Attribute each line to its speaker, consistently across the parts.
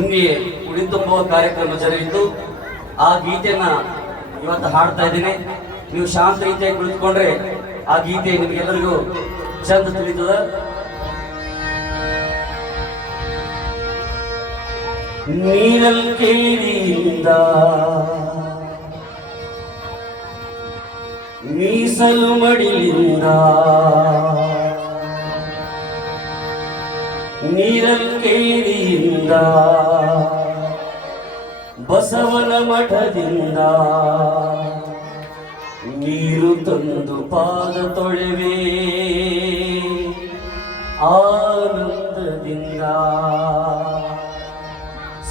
Speaker 1: ಹಿಂಗೆ ಉಳಿತುಂಬುವ ಕಾರ್ಯಕ್ರಮ ಜರುಗಿತು. ಆ ಗೀತೆಯನ್ನ ಇವತ್ತು ಹಾಡ್ತಾ ಇದ್ದೀನಿ. ನೀವು ಶಾಂತ ರೀತಿಯಾಗಿ ಕುಳಿತುಕೊಂಡ್ರೆ ಆ ಗೀತೆ ನಿಮಗೆಲ್ಲರಿಗೂ ಚಂದ ತಿಳಿತದ. ನೀರಲ್ ಕೇಳಿಯಿಂದ ಮೀಸಲು ಮಡಿಯಿಂದ ನೀರಲ್ ಕೇಳಿಯಿಂದ ಬಸವನ ಮಠದಿಂದ ನೀರು ತಂದು ಪಾದ ತೊಳೆವೆ. ಆನಂದದಿಂದ.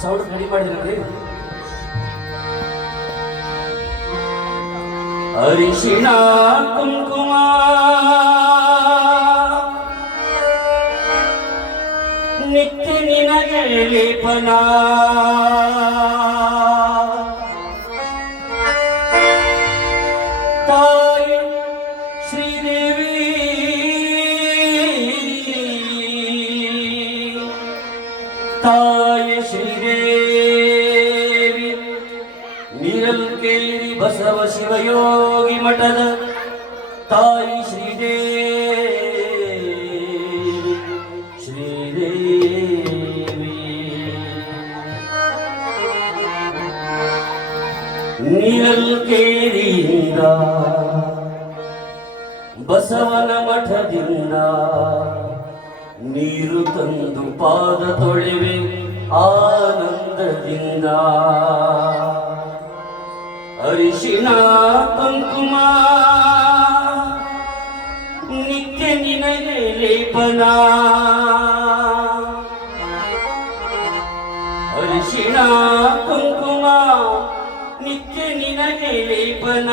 Speaker 1: ಸೌಂಡ್ ಕಡಿಮೆ ಮಾಡಿದ್ರಿ ಅರಿಶಿಣ, ಕುಂಕುಮ. ನಿತ್ಯ ನಿನಗೆ ಲೇಪನ ತಾಯಿ ಶ್ರೀದೇವಿ ನಿರಲ್ಕೇರಿ ಬಸವ ಶಿವಯೋಗಿ ಮಠದ ತಾಯಿ ಶ್ರೀದೇವಿ ಶ್ರೀದೇವಿ. ನಿರಲ್ಕೇರಿಯಿಂದ ಬಸವನ ಮಠದಿಂದ ನೀರು ತಂದು ಪಾದ ತೊಳೆವೆ ಆನಂದದಿಂದ. ಅರಿಶಿಣ ಕುಂಕುಮ, ನಿತ್ಯ ನಿನಗೆ ಲೇಪನ. ಅರಿಶಿಣ ಕುಂಕುಮ, ನಿತ್ಯ ನಿನಗೆ ಲೇಪನ.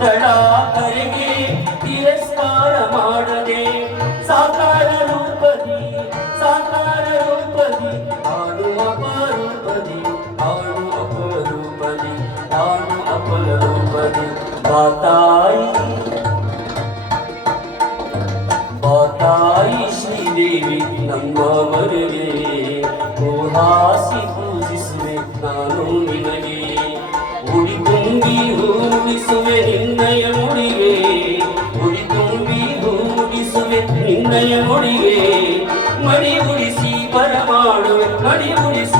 Speaker 1: तडा करगे तिरस्कार मानदे साकार रूपदी साकार रूपदी अणु अपरूपदी अणु अपरूपदी अणु अपरूपदी। बाताई बाताई श्रीदेवी नंबर रे गुहासी ನಿನ್ನಯ ನುಡಿಗೆ ಮಡಿಗುಡಿಸಿ ಬರಮಾಡು ಮಡಿಗುಡಿಸಿ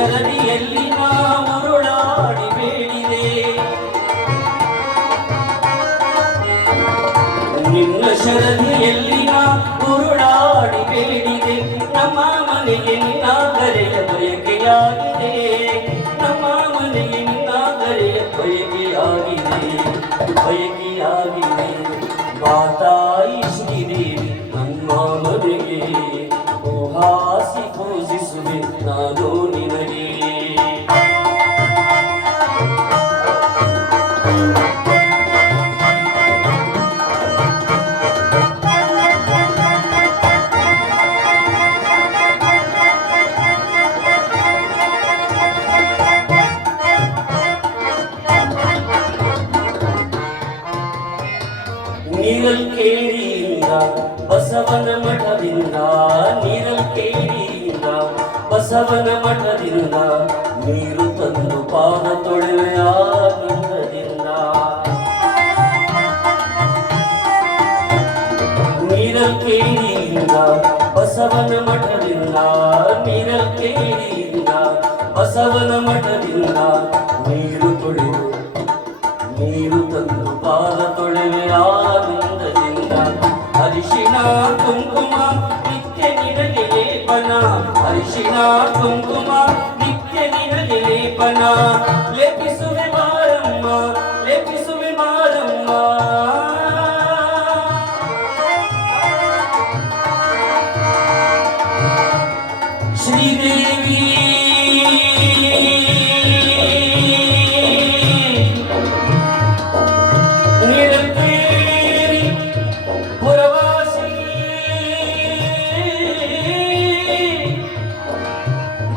Speaker 1: ಸರದಿಯಲ್ಲಿ ನಾಮರುಳಾಡಿ ಬೇಡಿದೆ ನಿನ್ನ ಶರದಿಯಲ್ಲಿ ನಾ ಉರುಳಾಡಿ ಬೇಡಿದೆ ನಮ್ಮ ಮನೆಗೆ ನಿನ್ನ ಕರೆಯ ಬಯಕೆಯಾಗಿದೆ ನಮ್ಮ ಮನೆಗೆ ನಿನ್ನ ಕರೆಯ ಬಯಕೆಯಾಗಿದೆ ಬಯಕೆಯಾಗಿದೆ ಬಸವನ ಮಠದಿಂದ ನೀರು ತಂದು ಪಾದ ತೊಳೆಯ ಗಂಗದಿಂದ ನೀರಲ್ ಬಸವನ ಮಠದಿಂದ ನೀರಲ್ಕೇರಿಯಿಂದ ಬಸವನ ಮಠದಿಂದ ನೀರು ತೊಳೆದು, ನೀರು ತಂದು ಪಾದ ತೊಳೆಯ ಗಂಗದಿಂದ ಅರಿಶಿಣ ಕುಂಕುಮ దక్షిణా కుంకుమ నిత్య నిరజలేపన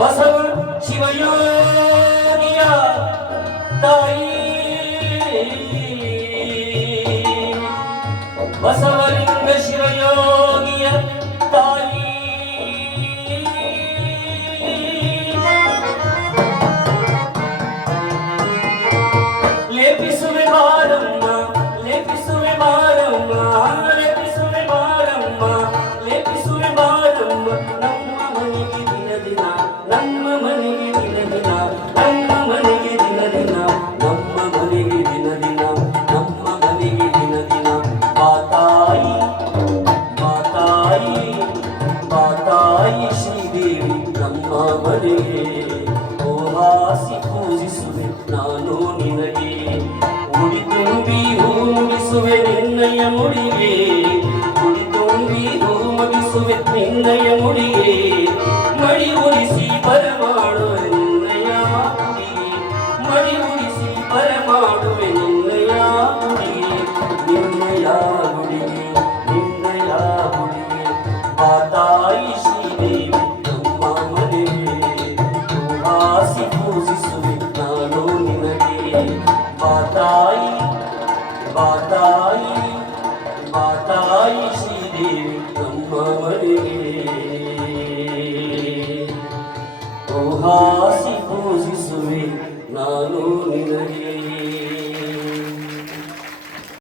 Speaker 1: 마사가